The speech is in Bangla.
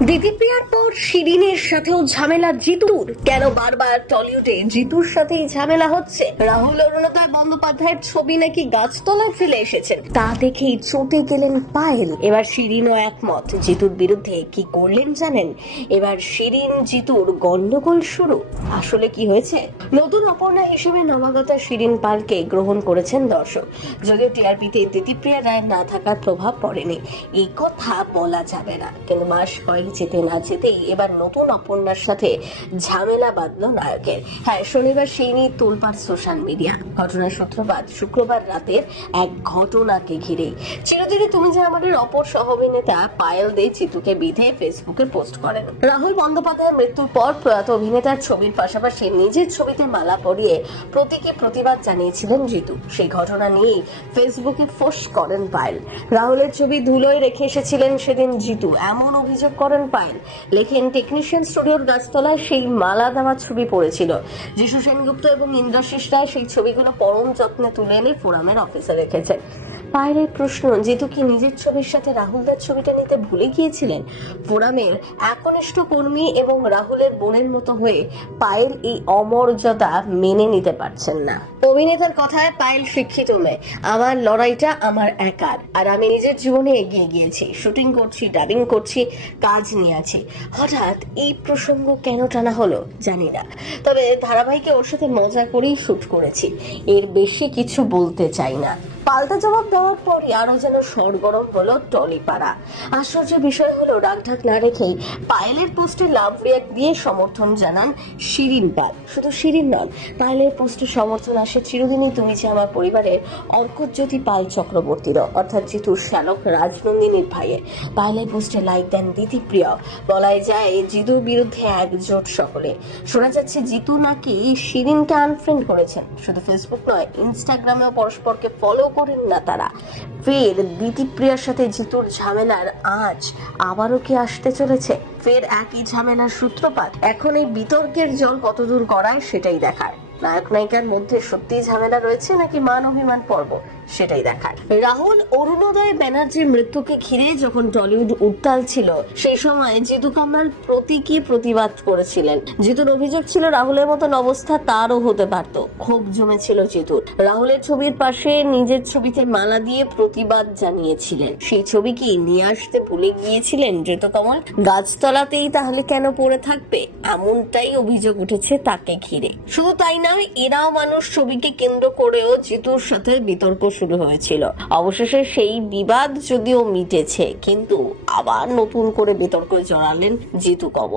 দিদিপ্রিয়ার পর শিরিনের সাথেও ঝামেলা জিতুর। কেন বারবার টলিউডে জিতুর সাথেই ঝামেলা হচ্ছে? রাহুল অরুণোদয় বন্দ্যোপাধ্যায়ের ছবি নাকি গাছতলায় ফেলে এসেছেন, তা দেখেই চটে গেলেন পায়েল। এবার শিরিনও একমত। জিতুর বিরুদ্ধে কি করলেন জানেন? এবার শিরিন জিতুর গন্ডগোল শুরু। আসলে কি হয়েছে? নতুন অপর্ণা হিসেবে নবাগতা শিরিন পালকে গ্রহণ করেছেন দর্শক। যদিও টিআরপিতে দিদিপ্রিয়া রায় না থাকার প্রভাব পড়েনি, এই কথা বলা যাবে না। কিন্তু মাস কয়েক যেতে না যেতেই এবার নতুন অপর্ণার সাথে ঝামেলা বাঁধলো নায়কের। হ্যাঁ, শনিবার সেই নিয়ে তোলপাড় সোশ্যাল মিডিয়া। ঘটনার সূত্রপাত শুক্রবার রাতের এক ঘটনাকে ঘিরেই। চিরদিনই তুমি যে আমাদের অপর সহ অভিনেতা পায়েল দে জিতুকে বিধে ফেসবুকে পোস্ট করেন। রাহুল বন্দ্যোপাধ্যায়ের মৃত্যুর পর প্রয়াত অভিনেতার ছবির পাশাপাশি নিজের ছবিতে মালা পরিয়ে প্রতীকী প্রতিবাদ জানিয়েছিলেন জিতু। সেই ঘটনা নিয়েই ফেসবুকে ফোঁস করেন পায়েল। রাহুলের ছবি ধুলোয় রেখে এসেছিলেন সেদিন জিতু, এমন অভিযোগ করেন পায়েল। লেখেন, টেকনিশিয়ান স্টুডিওর গাছতলায় সেই মালা দেওয়া ছবি পড়েছিল। যিশু সেনগুপ্ত এবং ইন্দ্রাশিস রায় সেই ছবিগুলো পরম যত্নে তুলে এনে ফোরামের অফিসে রেখেছেন। পায়েলের প্রশ্ন, জিতু কি নিজের ছবির সাথে রাহুলদার ছবিটা নিতে ভুলে গিয়েছিলেন? ফোরামের একনিষ্ঠ কর্মী এবং রাহুলের বোনের মতো হয়ে পায়েল এই অমর্যাদা মেনে নিতে পারছেন না। অভিনেতার কথায় পায়েল শিক্ষিত মেয়ে। আমার লড়াইটা আমার একার, আর আমি নিজের জীবনে এগিয়ে গিয়েছি, শুটিং করছি, ডাবিং করছি, কাজ নিয়ে আছি। হঠাৎ এই প্রসঙ্গ কেন টানা হলো জানি না, তবে ধারাবাহিকে ওর সাথে মজা করেই শুট করেছি, এর বেশি কিছু বলতে চাই না। পাল্টা জবাব দেওয়ার পরই আরো যেন সরগরম হলো টলিপাড়া। আশ্চর্য বিষয় হলো, রাগঢাক না রেখেই পায়েলের পোস্টে লাভ রিয়াক্ট দিয়ে সমর্থন জানান শিরিন পাল। শুধু শিরিন নন, পায়েলের পোস্টে সমর্থন আসে চিরদিনই তুমি যে আমার পরিবারের অর্কজ্যোতি পাল চক্রবর্তীর, অর্থাৎ জিতুর শ্যালক রাজনন্দিনীর ভাইয়ের। পায়েলের পোস্টে লাইক দেন দিদিপ্রিয়া। বলাই যায় জিতুর বিরুদ্ধে একজোট সকলে। শোনা যাচ্ছে জিতু নাকি শিরিনকে আনফ্রেন্ড করেছেন। শুধু ফেসবুক নয়, ইনস্টাগ্রামেও পরস্পরকে ফলো করেন না তারা। ফের দিদিপ্রিয়ার সাথে জিতুর ঝামেলার আজ আবারও কি আসতে চলেছে? ফের একই ঝামেলার সূত্রপাত। এখন এই বিতর্কের জল কতদূর গড়ায় সেটাই দেখার। নায়ক নায়িকার মধ্যে সত্যি ঝামেলা রয়েছে নাকি মান অভিমান পর্ব, সেটাই দেখার। রাহুল অরুণোদয় ব্যানার্জির মৃত্যুকে ঘিরে যখন টলিউড উত্তাল ছিল, সেই সময় জিতু কামাল প্রতীকী প্রতিবাদ করেছিলেন। জিতুর অভিযোগ ছিল রাহুলের মতন অবস্থা তারও হতে পারত। ক্ষোভ জমেছিল জিতুর। রাহুলের ছবির পাশে নিজের ছবিতে মালা দিয়ে প্রতিবাদ জানিয়েছিলেন। সেই ছবি কি নিয়ে আসতে ভুলে গিয়েছিলেন জিতু কামাল? গাছতলাতেই তাহলে কেন পড়ে থাকবে, এমনটাই অভিযোগ উঠেছে তাকে ঘিরে। শুধু তাই নয়, এরাও মানুষ ছবিকে কেন্দ্র করেও জিতুর সাথে বিতর্ক শুরু হয়েছিল। অবশেষে সেই বিবাদ যদিও মিটেছে, কিন্তু আবার নতুন করে বিতর্কে জড়ালেন জিতু কমল।